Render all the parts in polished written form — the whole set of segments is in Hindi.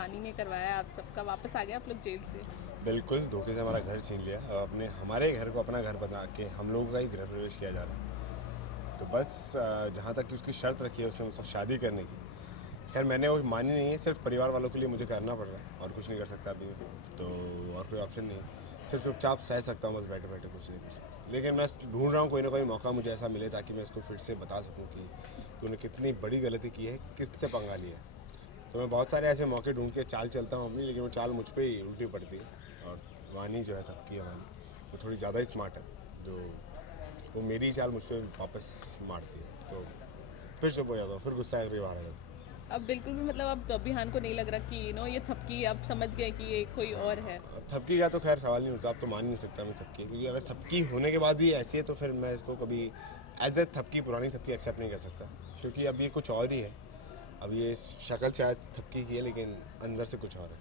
वानी ने करवाया आप सबका, वापस आ गए आप लोग जेल से। बिल्कुल धोखे से हमारा घर छीन लिया और अपने हमारे घर को अपना घर बना के हम लोगों का ही गृह प्रवेश किया जा रहा है। तो बस जहाँ तक कि उसकी शर्त रखी है उसने मुझसे शादी करने की, खैर मैंने वो मानी नहीं है, सिर्फ परिवार वालों के लिए मुझे करना पड़ रहा है और कुछ नहीं कर सकता अभी। तो और कोई ऑप्शन नहीं है, सिर्फ चुपचाप सह सकता हूँ बस बैठे बैठे कुछ नहीं कुछ। लेकिन मैं ढूंढ रहा हूँ कोई ना कोई मौका मुझे ऐसा मिले ताकि मैं इसको फिर से बता सकूँ कि तूने कितनी बड़ी गलती की है, किससे पंगा लिया है। तो मैं बहुत सारे ऐसे मौके ढूंढ के चाल चलता हूँ अपनी, लेकिन वो चाल मुझ पर ही उल्टी पड़ती है। और वानी जो है थपकी है वानी, वो थोड़ी ज़्यादा ही स्मार्ट है, जो वो मेरी चाल मुझ पर वापस मारती है। तो फिर चुप हो जाता हूँ, फिर गुस्सा आकर बाहर आ जाता हूँ। अब बिल्कुल भी मतलब अब अभियान को नहीं लग रहा कि ये थपकी आप समझ गए कि ये कोई और है। अब थपकी का तो खैर सवाल नहीं होता, अब तो मान ही नहीं सकता मैं थपकी, क्योंकि अगर थपकी होने के बाद भी ऐसी है तो फिर मैं इसको कभी एज ए थपकी, पुरानी थपकी एक्सेप्ट नहीं कर सकता, क्योंकि अब ये कुछ और ही है। अब ये शक्ल शायद थपकी की है लेकिन अंदर से कुछ और है।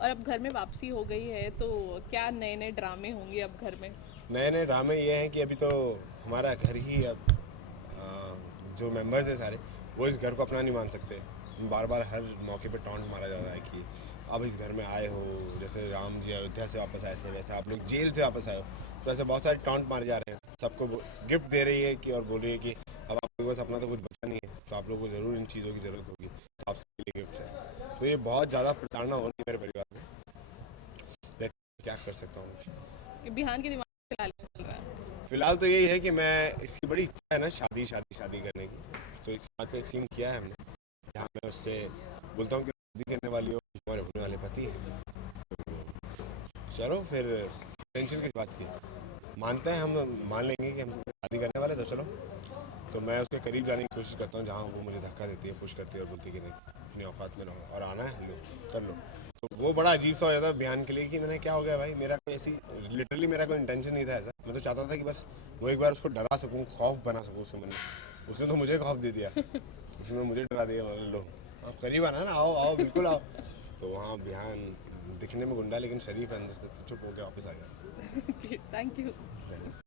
और अब घर में वापसी हो गई है तो क्या नए नए ड्रामे होंगे अब घर में। नए नए ड्रामे ये हैं कि अभी तो हमारा घर ही अब जो मेंबर्स हैं सारे, वो इस घर को अपना नहीं मान सकते। बार बार हर मौके पे टॉन्ट मारा जा रहा है कि अब इस घर में आए हो, जैसे राम जी अयोध्या से वापस आए थे वैसे आप लोग जेल से वापस आए हो। तो ऐसे बहुत सारे टॉन्ट मारे जा रहे हैं। सबको गिफ्ट दे रही है कि और बोल रही है कि अब आप लोगों के पास अपना तो कुछ बचा नहीं है, तो आप लोगों को ज़रूर इन चीज़ों की ज़रूरत होगी, तो आप सबके लिए गिफ्ट्स है। तो ये बहुत ज़्यादा प्रताड़ना हो रही है मेरे परिवार में। मैं क्या कर सकता हूँ। कि बिहान के दिमाग में फिलहाल क्या चल रहा है। फिलहाल तो यही है कि मैं, इसकी बड़ी इच्छा है ना शादी शादी शादी करने की, तो इस बात पे एक सीन किया है हमने, जहाँ मैं उससे बोलता हूँ कि शादी करने वाली हो, तुम्हारे होने वाले पति हैं। चलो फिर टेंशन किस बात की, मानते हैं हम, मान लेंगे कि हम शादी करने वाले, तो चलो। तो मैं उसके करीब जाने की कोशिश करता हूँ जहाँ वो मुझे धक्का देती है, पुश करती है और बोलती है कि नहीं अपनी औकात में रहो और आना है लो, कर लो। तो वो बड़ा अजीब सा हो जाता है बयान के लिए कि मैंने क्या हो गया भाई, मेरा कोई ऐसी लिटरली मेरा कोई इंटेंशन नहीं था ऐसा। मैं तो चाहता था कि बस वो एक बार उसको डरा सकूँ, खौफ बना सकूँ उसके मन में। उसने तो मुझे खौफ दे दिया, उसने मुझे डरा दिया, मतलब लो आप करीब आना ना, आओ आओ बिल्कुल आओ। तो वहाँ बिहान दिखने में गुंडा लेकिन शरीफ है अंदर से, तो चुप हो गया वापस आ गया। Thank you.